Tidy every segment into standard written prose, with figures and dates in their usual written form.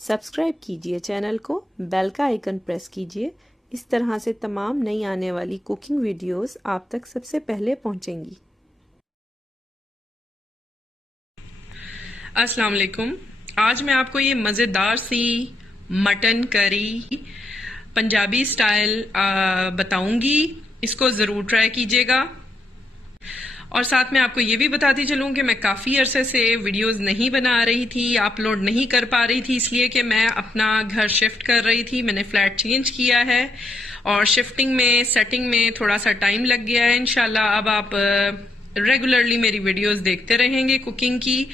Subscribe कीजिए channel को, bell का आइकन प्रेस कीजिए। इस तरह से तमाम नई आने वाली कुकिंग वीडियोस आप तक सबसे पहले पहुंचेंगी। अस्सलाम वालेकुम। आज मैं आपको ये मज़ेदार सी मटन करी पंजाबी स्टाइल बताऊंगी। इसको ज़रूर ट्राई कीजिएगा। और साथ में आपको ये भी बताती चलूँ कि मैं काफ़ी अरसे से वीडियोस नहीं बना रही थी, अपलोड नहीं कर पा रही थी, इसलिए कि मैं अपना घर शिफ्ट कर रही थी। मैंने फ्लैट चेंज किया है और शिफ्टिंग में सेटिंग में थोड़ा सा टाइम लग गया है। इंशाल्लाह अब आप रेगुलरली मेरी वीडियोस देखते रहेंगे कुकिंग की।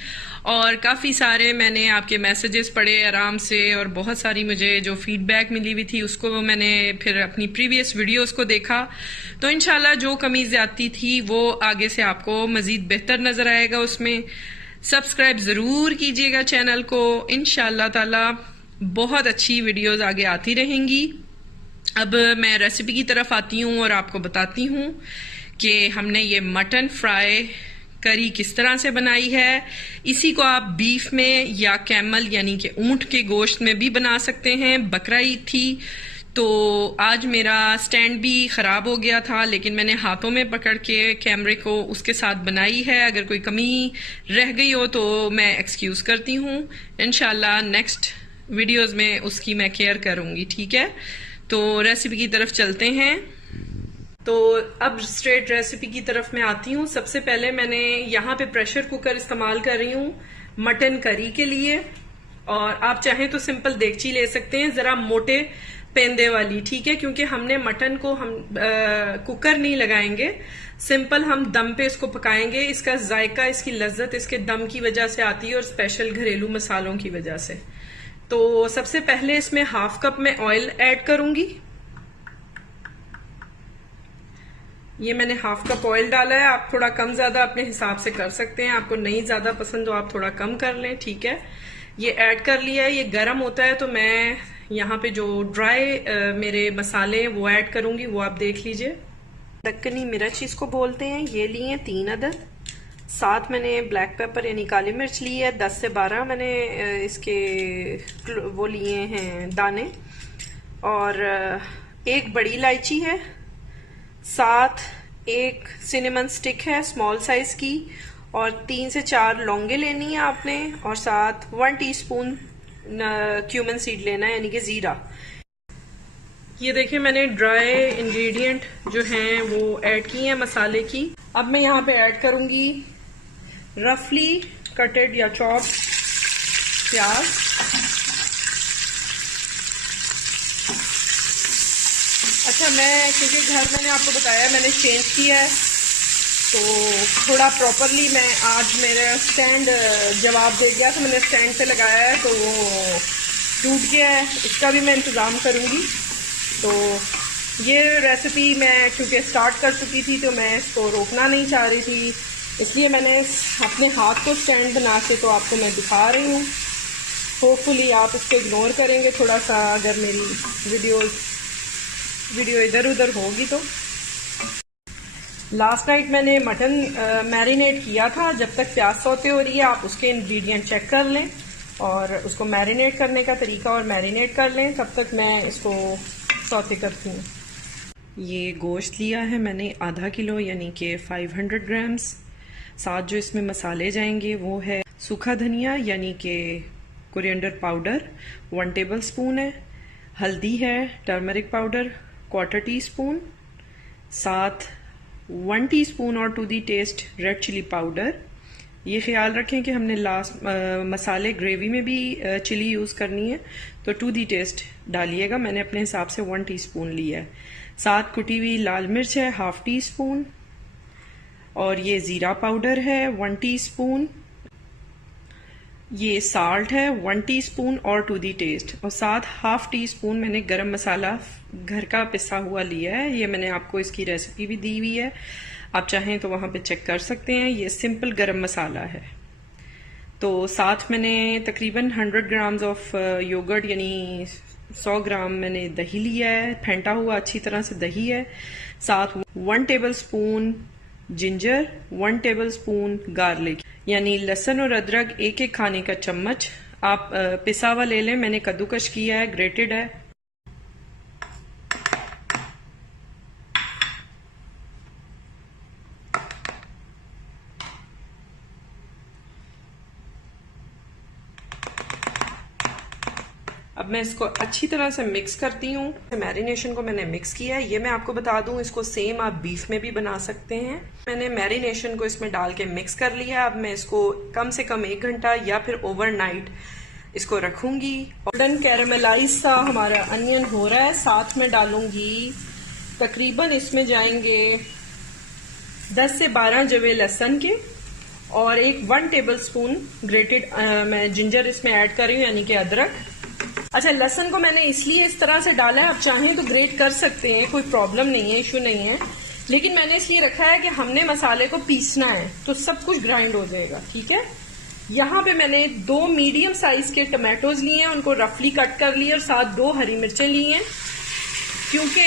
और काफ़ी सारे मैंने आपके मैसेजेस पढ़े आराम से, और बहुत सारी मुझे जो फीडबैक मिली हुई थी उसको मैंने फिर अपनी प्रीवियस वीडियोस को देखा। तो इंशाल्लाह जो कमी ज्यादती थी वो आगे से आपको मज़ीद बेहतर नज़र आएगा। उसमें सब्सक्राइब ज़रूर कीजिएगा चैनल को। इंशाल्लाह ताला बहुत अच्छी वीडियोस आगे आती रहेंगी। अब मैं रेसिपी की तरफ आती हूँ और आपको बताती हूँ कि हमने ये मटन फ्राई करी किस तरह से बनाई है। इसी को आप बीफ में या कैमल यानी कि ऊंट के गोश्त में भी बना सकते हैं। बकरा ईद थी तो आज मेरा स्टैंड भी ख़राब हो गया था, लेकिन मैंने हाथों में पकड़ के कैमरे को उसके साथ बनाई है। अगर कोई कमी रह गई हो तो मैं एक्सक्यूज़ करती हूँ। इंशाल्लाह नेक्स्ट वीडियोस में उसकी मैं केयर करूँगी, ठीक है। तो रेसिपी की तरफ चलते हैं। तो अब स्ट्रेट रेसिपी की तरफ मैं आती हूँ। सबसे पहले मैंने यहाँ पे प्रेशर कुकर इस्तेमाल कर रही हूँ मटन करी के लिए, और आप चाहें तो सिंपल देगची ले सकते हैं, जरा मोटे पेंदे वाली, ठीक है, क्योंकि हमने मटन को हम कुकर नहीं लगाएंगे, सिंपल हम दम पे इसको पकाएंगे। इसका जायका, इसकी लज्जत इसके दम की वजह से आती है और स्पेशल घरेलू मसालों की वजह से। तो सबसे पहले इसमें हाफ कप में ऑयल ऐड करूंगी। ये मैंने हाफ कप ऑयल डाला है। आप थोड़ा कम ज्यादा अपने हिसाब से कर सकते हैं। आपको नहीं ज्यादा पसंद हो आप थोड़ा कम कर लें, ठीक है। ये ऐड कर लिया है। ये गर्म होता है तो मैं यहाँ पे जो ड्राई मेरे मसाले हैं वो ऐड करूंगी, वो आप देख लीजिए। दक्कनी मिर्च इसको बोलते हैं, ये लिए हैं 3 अदद। साथ मैंने ब्लैक पेपर यानी काली मिर्च ली है 10 से 12 मैंने इसके वो लिए हैं दाने। और एक बड़ी इलायची है, साथ एक सिनेमन स्टिक है स्मॉल साइज की, और 3 से 4 लौंगे लेनी है आपने, और साथ 1 टीस्पून क्यूमन सीड लेना है यानी कि जीरा। ये देखिए मैंने ड्राई इंग्रेडिएंट जो हैं वो ऐड किए हैं मसाले की। अब मैं यहाँ पे ऐड करूंगी रफली कटेड या चॉप प्याज। अच्छा, मैं क्योंकि घर मैंने आपको बताया मैंने चेंज किया है तो थोड़ा प्रॉपरली मैं आज मेरा स्टैंड जवाब दे गया तो मैंने स्टैंड पे लगाया है तो वो टूट गया है, इसका भी मैं इंतज़ाम करूँगी। तो ये रेसिपी मैं क्योंकि स्टार्ट कर चुकी थी तो मैं इसको रोकना नहीं चाह रही थी, इसलिए मैंने अपने हाथ को स्टैंड बना के तो आपको मैं दिखा रही हूँ। होपफुली आप इसको इग्नोर करेंगे थोड़ा सा अगर मेरी वीडियो इधर उधर होगी तो। लास्ट नाइट मैंने मटन मैरिनेट किया था। जब तक प्याज सौते हो रही है आप उसके इंग्रेडिएंट चेक कर लें और उसको मैरिनेट करने का तरीका और मैरिनेट कर लें। तब तक मैं इसको सौते करती हूँ। ये गोश्त लिया है मैंने आधा किलो यानी कि 500 ग्राम्स। साथ जो इसमें मसाले जाएंगे वो है सूखा धनिया यानी कि कोरिएंडर पाउडर 1 टेबल स्पून है, हल्दी है टर्मरिक पाउडर 1/4 टीस्पून, साथ 1 टीस्पून और to the taste red chilli powder. ये ख्याल रखें कि हमने लास्ट मसाले ग्रेवी में भी चिली यूज़ करनी है तो टू दी टेस्ट डालिएगा। मैंने अपने हिसाब से 1 टीस्पून लिया है। साथ कुटी हुई लाल मिर्च है 1/2 टीस्पून, और ये ज़ीरा पाउडर है 1 टीस्पून, ये साल्ट है 1 टीस्पून और टू दी टेस्ट, और साथ 1/2 टीस्पून मैंने गरम मसाला घर का पिसा हुआ लिया है। ये मैंने आपको इसकी रेसिपी भी दी हुई है, आप चाहें तो वहां पे चेक कर सकते हैं। ये सिंपल गरम मसाला है। तो साथ मैंने तकरीबन 100 ग्राम्स ऑफ योगर्ट यानी 100 ग्राम मैंने दही लिया है, फेंटा हुआ अच्छी तरह से दही है। साथ 1 table spoon ginger, 1 table spoon garlic यानी लहसुन और अदरक एक एक खाने का चम्मच आप पिसा हुआ ले लें, मैंने कद्दूकश किया है, ग्रेटेड है। अब मैं इसको अच्छी तरह से मिक्स करती हूँ। मैरिनेशन को मैंने मिक्स किया है। ये मैं आपको बता दूं, इसको सेम आप बीफ में भी बना सकते हैं। मैंने मैरिनेशन को इसमें डाल के मिक्स कर लिया। अब मैं इसको कम से कम 1 घंटा या फिर ओवरनाइट इसको रखूंगी। गोल्डन कैरामेलाइज सा हमारा अनियन हो रहा है। साथ में डालूंगी तकरीबन इसमें जाएंगे 10 से 12 जवे लहसुन के और 1 टेबल स्पून ग्रेटेड मैं जिंजर इसमें ऐड कर रही हूँ, यानी कि अदरक। अच्छा, लहसुन को मैंने इसलिए इस तरह से डाला है, आप चाहें तो ग्रेट कर सकते हैं, कोई प्रॉब्लम नहीं है, इशू नहीं है, लेकिन मैंने इसलिए रखा है कि हमने मसाले को पीसना है तो सब कुछ ग्राइंड हो जाएगा। ठीक है, यहाँ पे मैंने 2 मीडियम साइज के टमाटोज लिए हैं, उनको रफली कट कर लिए और साथ 2 हरी मिर्चें ली हैं। क्योंकि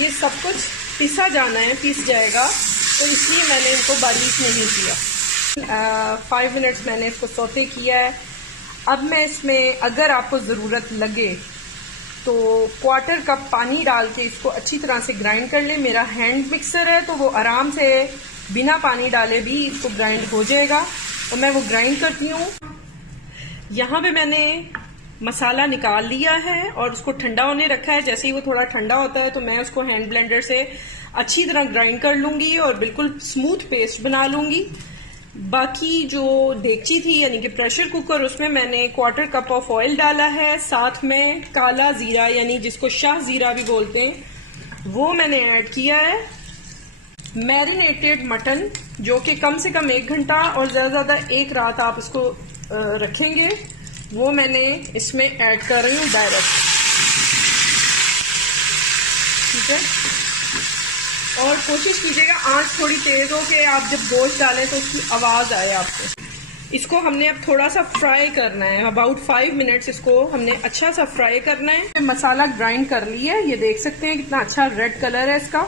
ये सब कुछ पिसा जाना है, पिस जाएगा, तो इसलिए मैंने इनको बारीक नहीं किया। 5 मिनट्स मैंने इसको सौते किया है। अब मैं इसमें अगर आपको ज़रूरत लगे तो 1/4 कप पानी डाल के इसको अच्छी तरह से ग्राइंड कर ले। मेरा हैंड मिक्सर है तो वो आराम से बिना पानी डाले भी इसको ग्राइंड हो जाएगा, और मैं वो ग्राइंड करती हूँ। यहाँ पे मैंने मसाला निकाल लिया है और उसको ठंडा होने रखा है। जैसे ही वो थोड़ा ठंडा होता है तो मैं उसको हैंड ब्लेंडर से अच्छी तरह ग्राइंड कर लूंगी और बिल्कुल स्मूथ पेस्ट बना लूंगी। बाकी जो देगची थी यानी कि प्रेशर कुकर, उसमें मैंने 1/4 कप ऑफ ऑयल डाला है। साथ में काला जीरा यानी जिसको शाह जीरा भी बोलते हैं वो मैंने ऐड किया है। मैरिनेटेड मटन जो कि कम से कम 1 घंटा और ज्यादा 1 रात आप इसको रखेंगे, वो मैंने इसमें ऐड कर रही हूँ डायरेक्ट। ठीक है, और कोशिश कीजिएगा आंच थोड़ी तेज हो कि आप जब गोश्त डालें तो उसकी आवाज आए आपको। इसको हमने अब थोड़ा सा फ्राई करना है, अबाउट 5 मिनट्स इसको हमने अच्छा सा फ्राई करना है। मसाला ग्राइंड कर लिया है, ये देख सकते हैं कितना अच्छा रेड कलर है इसका।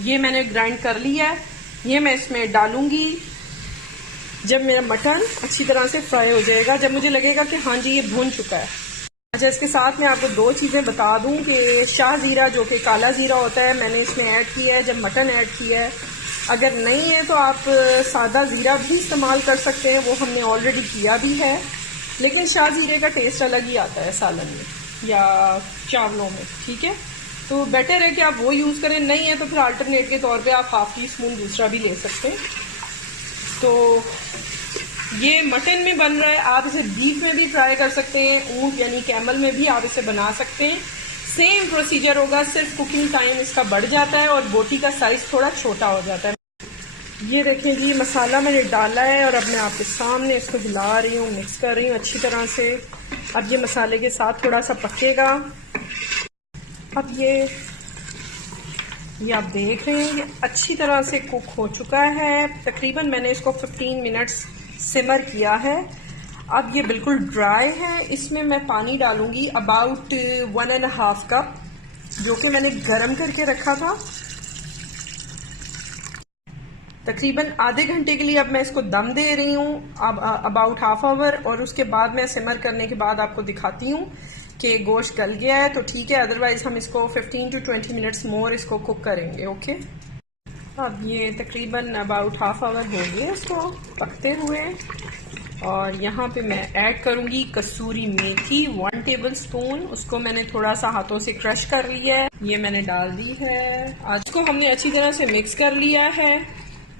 ये मैंने ग्राइंड कर लिया है, ये मैं इसमें डालूंगी जब मेरा मटन अच्छी तरह से फ्राई हो जाएगा, जब मुझे लगेगा कि हाँ जी ये भून चुका है। अच्छा, इसके साथ मैं आपको 2 चीज़ें बता दूं कि शाह ज़ीरा जो कि काला ज़ीरा होता है मैंने इसमें ऐड किया है जब मटन ऐड किया है। अगर नहीं है तो आप सादा ज़ीरा भी इस्तेमाल कर सकते हैं, वो हमने ऑलरेडी किया भी है, लेकिन शाह ज़ीरे का टेस्ट अलग ही आता है सालन में या चावलों में। ठीक है, तो बेटर है कि आप वो यूज़ करें। नहीं है तो फिर अल्टरनेट के तौर पर आप ½ टीस्पून दूसरा भी ले सकते हैं। तो ये मटन में बन रहा है, आप इसे बीफ में भी फ्राई कर सकते हैं, ऊंट यानी कैमल में भी आप इसे बना सकते हैं। सेम प्रोसीजर होगा, सिर्फ कुकिंग टाइम इसका बढ़ जाता है और बोटी का साइज थोड़ा छोटा हो जाता है। ये देखें जी, मसाला मैंने डाला है और अब मैं आपके सामने इसको हिला रही हूँ, मिक्स कर रही हूँ अच्छी तरह से। अब ये मसाले के साथ थोड़ा सा पकेगा। अब ये आप देख रहे हैं ये अच्छी तरह से कुक हो चुका है। तकरीबन मैंने इसको 15 मिनट्स सिमर किया है। अब ये बिल्कुल ड्राई है। इसमें मैं पानी डालूंगी अबाउट 1.5 कप, जो कि मैंने गर्म करके रखा था तकरीबन आधे घंटे के लिए। अब मैं इसको दम दे रही हूँ अब अबाउट ½ आवर, और उसके बाद मैं सिमर करने के बाद आपको दिखाती हूँ कि गोश्त गल गया है तो ठीक है, अदरवाइज हम इसको 15 to 20 मिनट्स मोर इसको कुक करेंगे। ओके, अब ये तकरीबन अबाउट ½ आवर हो गया इसको पकते हुए, और यहाँ पे मैं ऐड करूँगी कसूरी मेथी 1 टेबल स्पून। उसको मैंने थोड़ा सा हाथों से क्रश कर लिया है, ये मैंने डाल दी है। आज को हमने अच्छी तरह से मिक्स कर लिया है।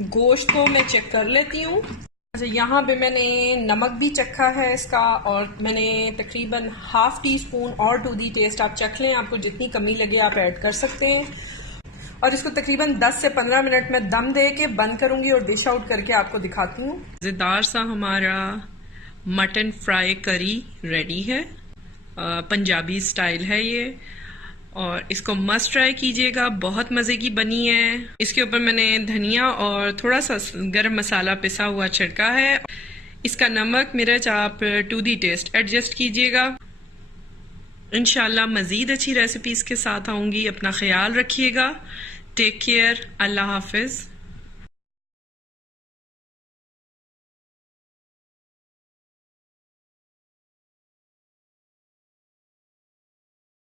गोश्त को मैं चेक कर लेती हूँ। अच्छा, यहाँ पे मैंने नमक भी चखा है इसका, और मैंने तकरीबन ½ टीस्पून और टू दी टेस्ट आप चख लें, आपको जितनी कमी लगे आप ऐड कर सकते हैं। और इसको तकरीबन 10 से 15 मिनट में दम दे के बंद करूंगी और डिश आउट करके आपको दिखाती हूँ। मज़ेदार सा हमारा मटन फ्राई करी रेडी है, पंजाबी स्टाइल है ये, और इसको मस्ट ट्राई कीजिएगा, बहुत मज़े की बनी है। इसके ऊपर मैंने धनिया और थोड़ा सा गरम मसाला पिसा हुआ छिड़का है। इसका नमक मिर्च आप टू दी टेस्ट एडजस्ट कीजिएगा। इंशाल्लाह मज़ीद अच्छी रेसिपीज़ के साथ आऊँगी। अपना ख्याल रखिएगा। Take care. अल्लाह हाफिज़।